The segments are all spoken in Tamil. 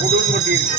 குடும்பட்டி இருக்கு.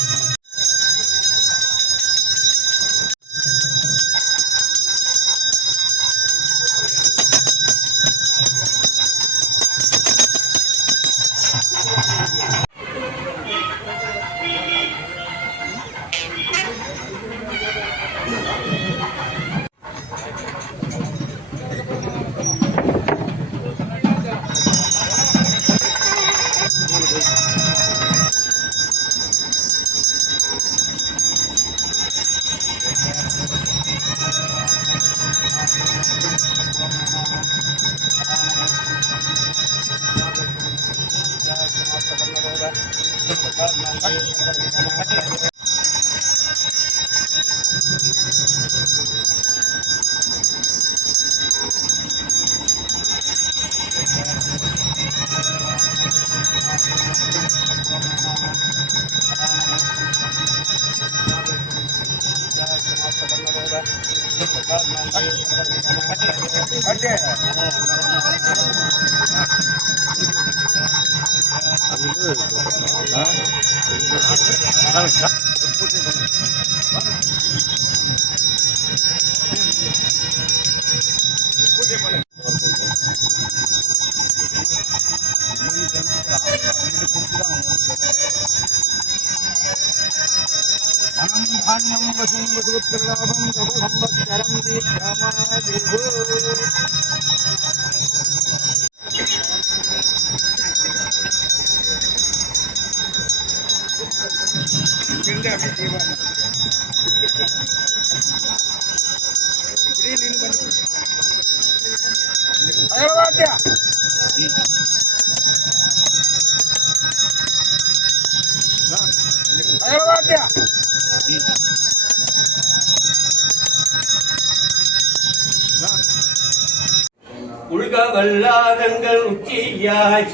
உள்கவல்லாதங்கள் உச்சியாய்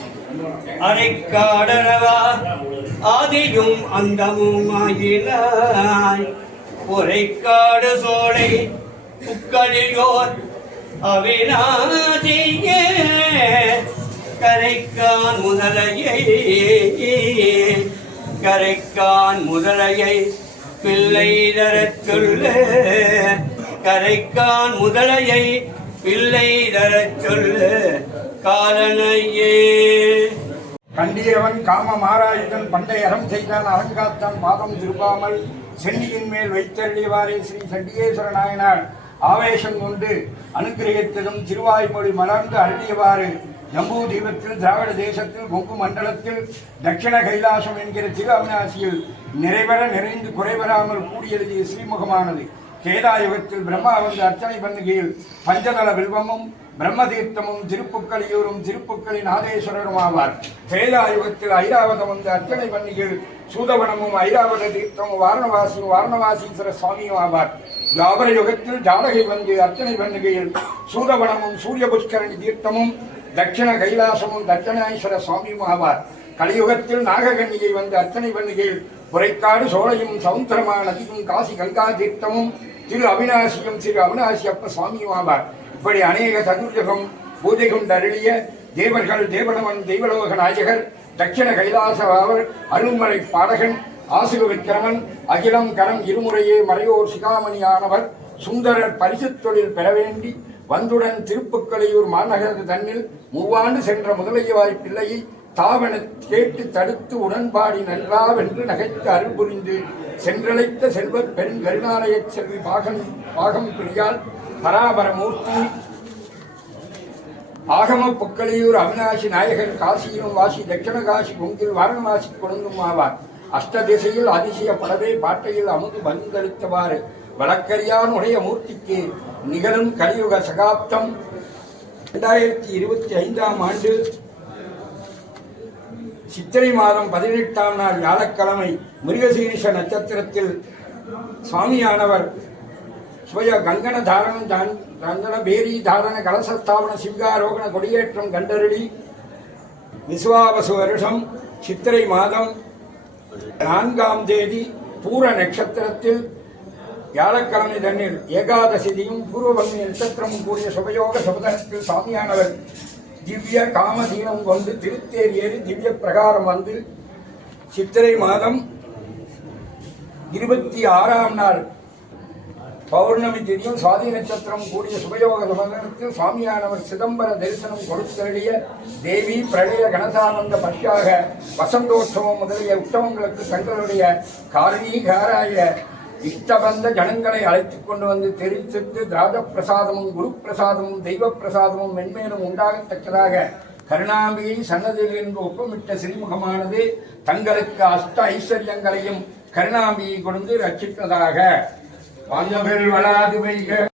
அரைக்காடனவா ஆதியும் அந்தமும் ஆகினாய் பொறைக்காடு சோலை புக்களியோர் அவிநாசியே கரைக்கான் முதலையை பிள்ளை தரச் சொல்லு கரைக்கான் முதலையை பிள்ளை தரச் சொல்லு காலனையே. கண்டியவன் காம மாராயுதன் பண்டை அறம் செய்தான் அறங்காத்தான் பாதம் திருப்பாமல் சென்னியின் மேல் வைத்தள்ளியவாறே ஸ்ரீ சண்டிகேஸ்வர நாயனார் ஆவேசம் கொண்டு அனுகிரகித்ததும் திருவாய்மொழி மலர்ந்து அருளியவாறு ஜம்பூ தீபத்தில் திராவிட தேசத்தில் கொங்கு மண்டலத்தில் தட்சிண கைலாசம் என்கிற திரு அவிநாசியில் நிறைந்து குறைவராமல் கூடியெழுதிய ஸ்ரீமுகமானது. கேதாயுகத்தில் பிரம்மா வந்து அர்ச்சனை பண்ணுகையில் பஞ்சதள வில்வமும் பிரம்மதீர்த்தமும் திருப்புக்களியூரும் திருப்புக்களின் ஆதேஸ்வரரும் ஆவார். திரேதாயுகத்தில் ஐராவதம் வந்து அர்ச்சனை பண்ணுகையில் சூதவனமும் ஐராவத தீர்த்தமும் வாரணவாசீஸ்வர சுவாமியும் ஆவார். துவாபர யுகத்தில் ஜாடகை வந்து அர்ச்சனை பண்ணுகையில் சூதவனமும் சூரிய புஷ்கரணி தீர்த்தமும் தட்சிண கைலாசமும் தட்சணாஈஸ்வர சுவாமியும் ஆவார். கலியுகத்தில் நாககன்னிகை வந்து அர்ச்சனை பண்ணுகையில் புரைக்காடு சோழையும் சவுந்தரமா நதியும் காசி கங்கா தீர்த்தமும் திரு அவிநாசி அப்ப சுவாமியும் ஆவார். இப்படி அநேக சதுர்யுகம் பூஜை கொண்டு அருளிய தேவர்கள் தேவனவன் தெய்வலோக நாயகர் தட்சிண கைலாசவாவர் அருள்மலை பாடகன் ஆசிக விக்கிரமன் அகிலம் கரம் இருமுறையே மறையோர் சிகாமணியானவர் சுந்தரர் பரிசு தொழில் பெற வேண்டி வந்துடன் திருப்புக்களையூர் மாநகரத்து தன்னில் மூவாண்டு சென்ற முதலையவாய் பிள்ளையை தாவன கேட்டு தடுத்து உடன்பாடி நன்றாவென்று நகைத்து அருள் புரிந்து சென்றழைத்த செல்வர் பெருங்கருணாலய செல்வி பாகம் பிரியால் பராபரமூர்த்தி ஆகம புக்களையூர் அவிநாசி நாயகர் காசியிலும் வாசி தட்சிண காசி கொங்கில் வாரணவாசி கொழுந்தும் ஆவார். அஷ்ட திசையில் அதிசயப்படவே பாட்டையில் அமுது பங்களித்தவாறு வழக்கரியானுடைய மூர்த்திக்கு நிகழும் கலியுக சகாப்தம் 2025ஆம் ஆண்டு சித்திரை மாதம் 18ஆம் நாள் வியாழக்கிழமை மிருகசீரிஷ நட்சத்திரத்தில் சுவாமியானவர் சுய கங்கண தாரணம் தந்தன பேரி தாரண கலசஸ்தாபன சிங்காரோகண கொடியேற்றம் கண்டருளி விசுவாவசு வருஷம் சித்திரை மாதம் 4ஆம் தேதி பூர நட்சத்திரத்தில் வியாழக்கிழமை தண்ணீர் ஏகாதசியும் பூர்வபல்மி நட்சத்திரமும் கூடிய சுபயோக சுபதனத்தில் சாமியானவர் திவ்ய காமதீனம் வந்து திருத்தேர் ஏறி திவ்ய பிரகாரம் வந்து சித்திரை மாதம் 26ஆம் நாள் பௌர்ணமி திதியும் சுவாதி நட்சத்திரம் கூடிய சுபயோக சுபதனத்தில் சுவாமியானவர் சிதம்பர தரிசனம் கொடுத்தருளிய தேவி பிரளய கணசானந்த பட்சாக வசந்தோற்சவம் முதலிய உற்சவங்களுக்கு தங்களுடைய காரணீகாராய இஷ்டபந்த ஜனங்களை அழைத்துக் கொண்டு வந்து தெரிவித்து திராஜ பிரசாதமும் குரு பிரசாதமும் தெய்வ பிரசாதமும் மென்மேலும் உண்டாகத்தக்கதாக கருணாம்பிகை சன்னதியில் என்று ஒப்பமிட்ட சிறிமுகமானது தங்களுக்கு அஷ்ட ஐஸ்வர்யங்களையும் கருணாம்பிகை கொடுத்து ரட்சிப்பதாக வானவில் வளாது வைக